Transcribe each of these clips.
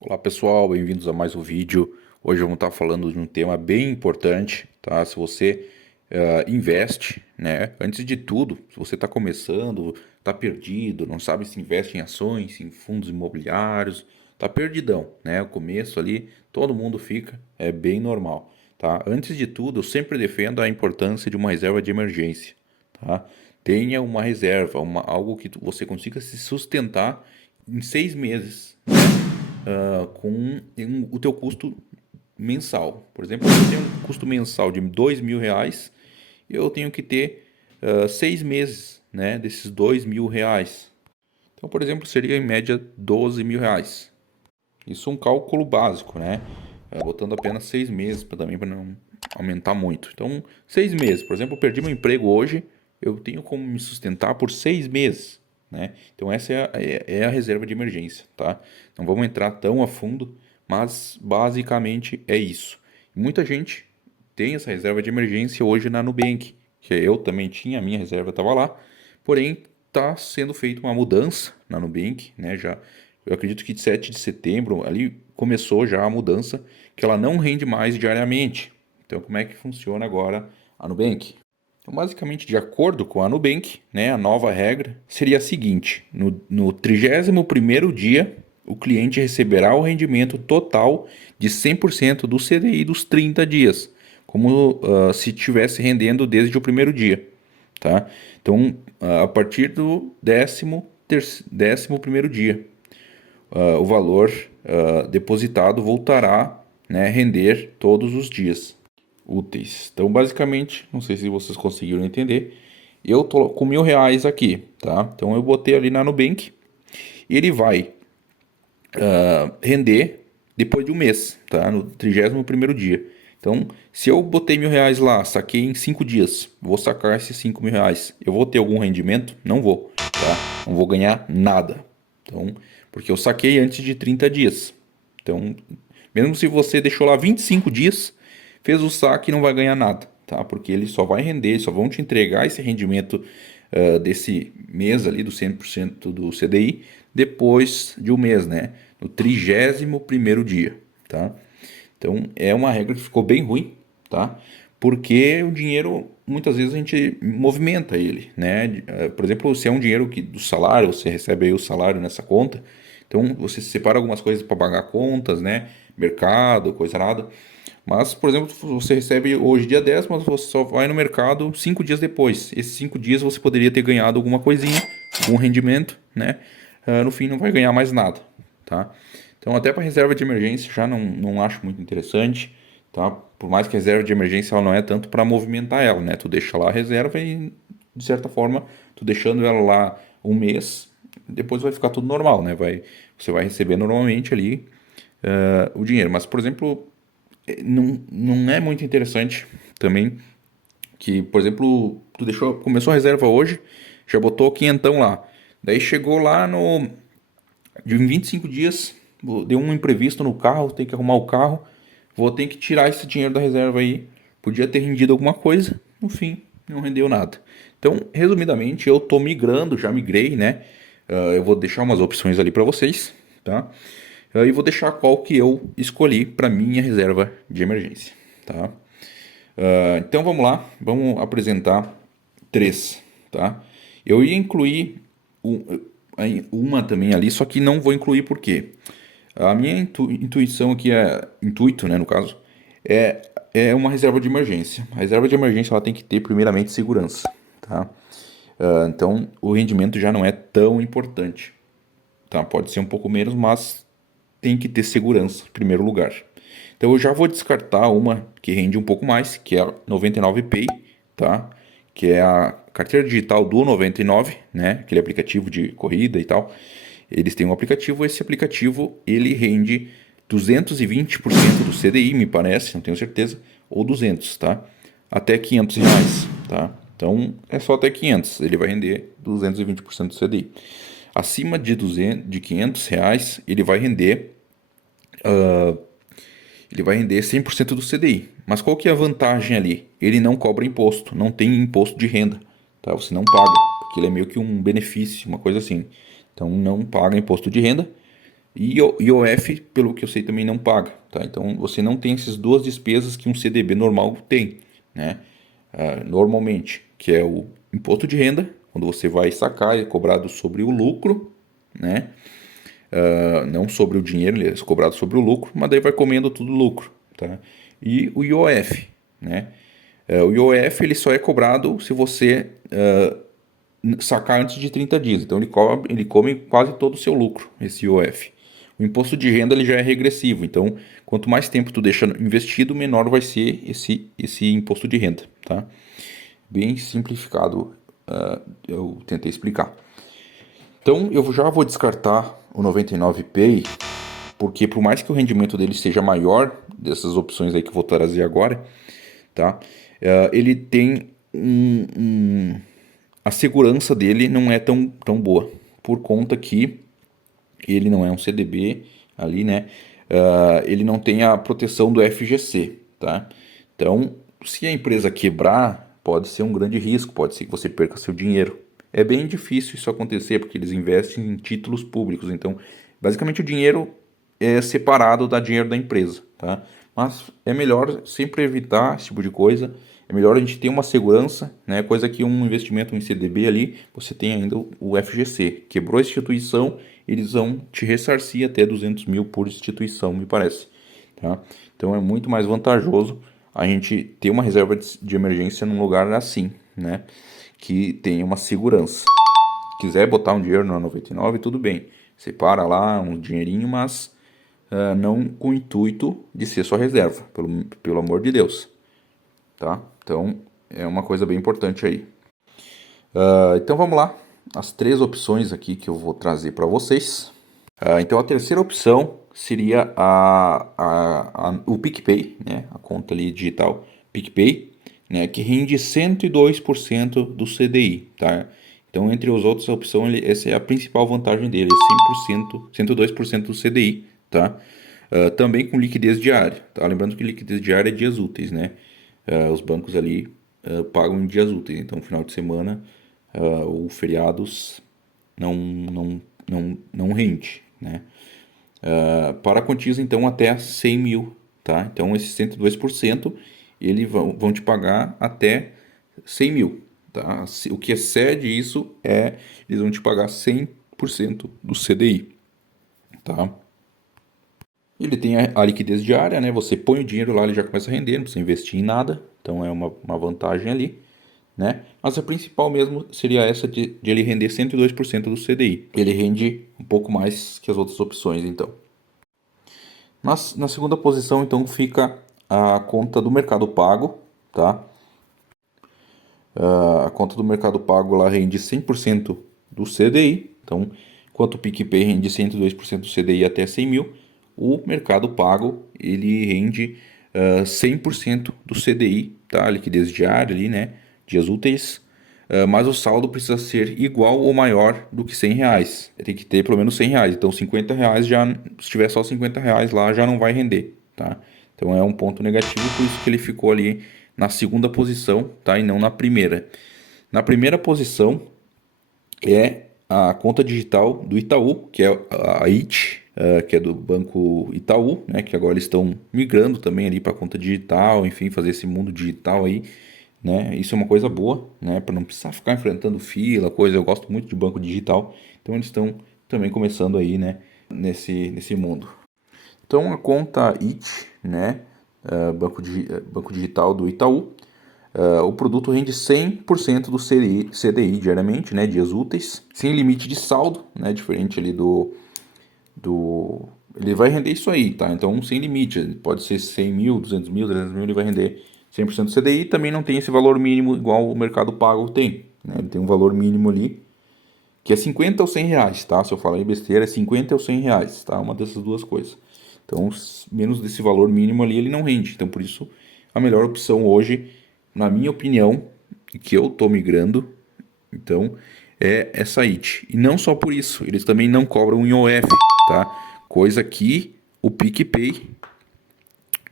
Olá pessoal, bem-vindos a mais um vídeo. Hoje vamos estar falando de um tema bem importante, tá? Se você investe, né? Antes de tudo, se você está começando, está perdido, não sabe se investe em ações, em fundos imobiliários, tá perdidão, né? O começo ali, todo mundo fica, é bem normal, tá? Antes de tudo, eu sempre defendo a importância de uma reserva de emergência, tá? Tenha uma reserva, algo que você consiga se sustentar em 6 meses, com o teu custo mensal. Por exemplo, se eu tenho um custo mensal de R$ 2.000, eu tenho que ter 6 meses, né, desses R$ 2.000. Então, por exemplo, seria em média R$ 12.000. Isso é um cálculo básico, né? Botando apenas 6 meses também para não aumentar muito. Então, 6 meses. Por exemplo, eu perdi meu emprego hoje, eu tenho como me sustentar por 6 meses, né? Então, essa é a reserva de emergência, tá? Não vamos entrar tão a fundo, mas basicamente é isso. Muita gente tem essa reserva de emergência hoje na Nubank, que eu também tinha, a minha reserva estava lá, porém está sendo feita uma mudança na Nubank, né? Já, eu acredito que de 7 de setembro ali começou já a mudança, que ela não rende mais diariamente. Então, como é que funciona agora a Nubank? Então, basicamente, de acordo com a Nubank, né, a nova regra seria a seguinte: no 31º dia, o cliente receberá o rendimento total de 100% do CDI dos 30 dias, como se estivesse rendendo desde o primeiro dia, tá? Então, a partir do 11º dia, o valor depositado voltará, né, a render todos os dias úteis. Então, basicamente, não sei se vocês conseguiram entender, eu tô com R$ 1.000 aqui, tá? Então, eu botei ali na Nubank e ele vai render depois de um mês, tá? No 31º dia. Então, se eu botei R$ 1.000 lá, saquei em 5 dias, vou sacar esses R$ 5.000. Eu vou ter algum rendimento? Não vou, tá? Não vou ganhar nada. Então, porque eu saquei antes de 30 dias. Então, mesmo se você deixou lá 25 dias, fez o saque, não vai ganhar nada, tá? Porque ele só vai render, só vão te entregar esse rendimento desse mês ali, do 100% do CDI, depois de um mês, né? No 31º dia, tá? Então, é uma regra que ficou bem ruim, tá? Porque o dinheiro, muitas vezes a gente movimenta ele, né? Por exemplo, se é um dinheiro que do salário, você recebe aí o salário nessa conta, então você separa algumas coisas para pagar contas, né? Mercado, coisa nada. Mas, por exemplo, você recebe hoje dia 10, mas você só vai no mercado 5 dias depois. Esses 5 dias você poderia ter ganhado alguma coisinha, algum rendimento, né? No fim não vai ganhar mais nada, tá? Então, até para reserva de emergência já não acho muito interessante, tá? Por mais que a reserva de emergência ela não é tanto para movimentar ela, né? Tu deixa lá a reserva e, de certa forma, tu deixando ela lá um mês, depois vai ficar tudo normal, né? Você vai receber normalmente ali o dinheiro. Mas, por exemplo, não é muito interessante também que, por exemplo, começou a reserva hoje, já botou quinhentão lá. Daí chegou lá em 25 dias, deu um imprevisto no carro, tem que arrumar o carro, vou ter que tirar esse dinheiro da reserva aí. Podia ter rendido alguma coisa, no fim, não rendeu nada. Então, resumidamente, eu tô migrando, já migrei, né? Eu vou deixar umas opções ali para vocês, tá? E vou deixar qual que eu escolhi para minha reserva de emergência, tá? Então vamos lá, vamos apresentar três, tá? Eu ia incluir uma também ali, só que não vou incluir porque a minha intuição aqui intuito, né, no caso, é uma reserva de emergência. A reserva de emergência ela tem que ter primeiramente segurança, tá? Então o rendimento já não é tão importante, tá? Pode ser um pouco menos, mas tem que ter segurança em primeiro lugar. Então eu já vou descartar uma que rende um pouco mais, que é a 99Pay, tá? Que é a carteira digital do 99, né? Aquele aplicativo de corrida e tal. Eles têm um aplicativo, esse aplicativo ele rende 220% do CDI, me parece, não tenho certeza, ou 200, tá? Até R$ 500, tá? Então é só até 500, ele vai render 220% do CDI. Acima de R$ 500, ele vai render 100% do CDI. Mas qual que é a vantagem ali? Ele não cobra imposto, não tem imposto de renda, tá? Você não paga, porque ele é meio que um benefício, uma coisa assim. Então não paga imposto de renda E o IOF, pelo que eu sei, também não paga, tá? Então você não tem essas duas despesas que um CDB normal tem, né? Normalmente, que é o imposto de renda, quando você vai sacar, é cobrado sobre o lucro, né? Não sobre o dinheiro, ele é cobrado sobre o lucro, mas daí vai comendo tudo lucro, tá? E o IOF, né? O IOF ele só é cobrado se você sacar antes de 30 dias. Então ele come quase todo o seu lucro, esse IOF. O imposto de renda ele já é regressivo, então quanto mais tempo tu deixa investido, menor vai ser esse imposto de renda, tá? Bem simplificado, eu tentei explicar. Então eu já vou descartar o 99Pay, porque por mais que o rendimento dele seja maior, dessas opções aí que eu vou trazer agora, tá? Ele tem a segurança dele não é tão boa, por conta que ele não é um CDB ali, né? Ele não tem a proteção do FGC, tá? Então, se a empresa quebrar, pode ser um grande risco, pode ser que você perca seu dinheiro. É bem difícil isso acontecer, porque eles investem em títulos públicos, então, basicamente o dinheiro é separado da dinheiro da empresa, tá? Mas é melhor sempre evitar esse tipo de coisa. É melhor a gente ter uma segurança, né? Coisa que um investimento em CDB ali, você tem ainda o FGC. Quebrou a instituição, eles vão te ressarcir até 200 mil por instituição, me parece, tá? Então é muito mais vantajoso a gente ter uma reserva de emergência num lugar assim, né? Que tenha uma segurança. Quiser botar um dinheiro na 99, tudo bem. Separa lá um dinheirinho, mas não com o intuito de ser sua reserva, pelo amor de Deus, tá? Então é uma coisa bem importante aí. Então vamos lá, as três opções aqui que eu vou trazer para vocês. Então a terceira opção seria o PicPay, né? A conta ali digital PicPay, né? Que rende 102% do CDI, tá? Então entre as outras opções, essa é a principal vantagem dele, é 100%, 102% do CDI, tá? Também com liquidez diária, tá? Lembrando que liquidez diária é dias úteis, né? Os bancos ali pagam em dias úteis, então final de semana ou feriados não rende, né? Para quantias então até 100 mil, tá? Então esses 102% eles vão te pagar até 100 mil, tá? O que excede isso eles vão te pagar 100% do CDI, tá? Ele tem a liquidez diária, né? Você põe o dinheiro lá, ele já começa a render, não precisa investir em nada, então é uma vantagem ali, né? Mas a principal mesmo seria essa de ele render 102% do CDI. Ele rende um pouco mais que as outras opções, então. Na segunda posição, então, fica a conta do Mercado Pago, tá? A conta do Mercado Pago lá rende 100% do CDI, então, enquanto o PicPay rende 102% do CDI até 100 mil, o Mercado Pago ele rende 100% do CDI, tá? Liquidez diária ali, né? Dias úteis, mas o saldo precisa ser igual ou maior do que 100 reais. Tem que ter pelo menos 100 reais. Então 50 reais já, se tiver só 50 reais lá, já não vai render, tá? Então é um ponto negativo, por isso que ele ficou ali na segunda posição, tá? E não na primeira. Na primeira posição é a conta digital do Itaú, que é a IT, que é do Banco Itaú, né? Que agora eles estão migrando também ali para a conta digital, enfim, fazer esse mundo digital aí, né? Isso é uma coisa boa, né? Para não precisar ficar enfrentando fila, coisa. Eu gosto muito de banco digital, então eles estão também começando aí, né? Nesse mundo. Então a conta IT, né? Banco digital do Itaú. O produto rende 100% do CDI diariamente, né, dias úteis, sem limite de saldo, né, diferente ali Ele vai render isso aí, tá? Então, sem limite, pode ser 100 mil, 200 mil, 300 mil, ele vai render 100% do CDI, também não tem esse valor mínimo igual o Mercado Pago tem, né? Ele tem um valor mínimo ali, que é 50 ou 100 reais, tá? Se eu falar em besteira, é 50 ou 100 reais, tá? Uma dessas duas coisas. Então, menos desse valor mínimo ali, ele não rende. Então, por isso, a melhor opção hoje, na minha opinião, que eu tô migrando, então, é essa IT. E não só por isso, eles também não cobram IOF, tá? Coisa que o PicPay,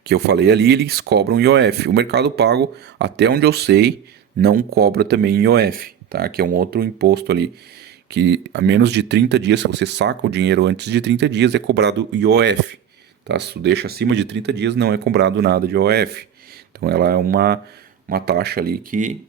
que eu falei ali, eles cobram IOF. O Mercado Pago, até onde eu sei, não cobra também IOF, tá? Que é um outro imposto ali que a menos de 30 dias, se você saca o dinheiro antes de 30 dias, é cobrado IOF. Tá? Se tu deixa acima de 30 dias, não é cobrado nada de IOF. Então ela é uma taxa ali que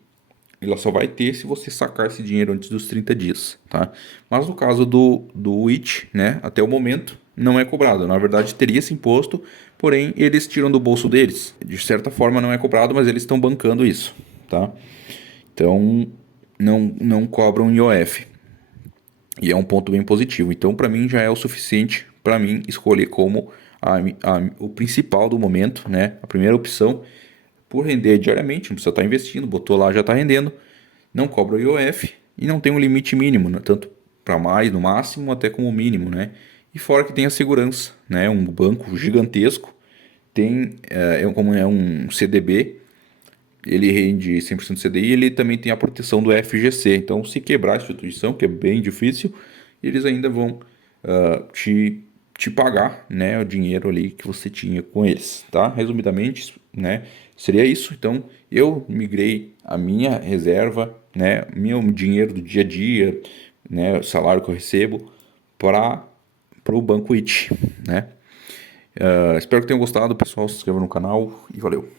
ela só vai ter se você sacar esse dinheiro antes dos 30 dias, tá? Mas no caso do IT, né, até o momento, não é cobrado. Na verdade, teria esse imposto, porém, eles tiram do bolso deles. De certa forma, não é cobrado, mas eles estão bancando isso, tá? Então, não cobram IOF. E é um ponto bem positivo. Então, para mim, já é o suficiente para mim escolher como o principal do momento, né? A primeira opção, por render diariamente, não precisa estar investindo, botou lá, já está rendendo, não cobra o IOF e não tem um limite mínimo, né? Tanto para mais no máximo até como mínimo, né? E fora que tem a segurança, né? Um banco gigantesco, tem como é um CDB, ele rende 100% CDI e ele também tem a proteção do FGC. Então, se quebrar a instituição, que é bem difícil, eles ainda vão te pagar, né, o dinheiro ali que você tinha com eles, tá? Resumidamente, né, seria isso. Então, eu migrei a minha reserva, né, meu dinheiro do dia a dia, né, o salário que eu recebo para o Banco IT, né? Espero que tenham gostado, pessoal. Se inscreva no canal e valeu.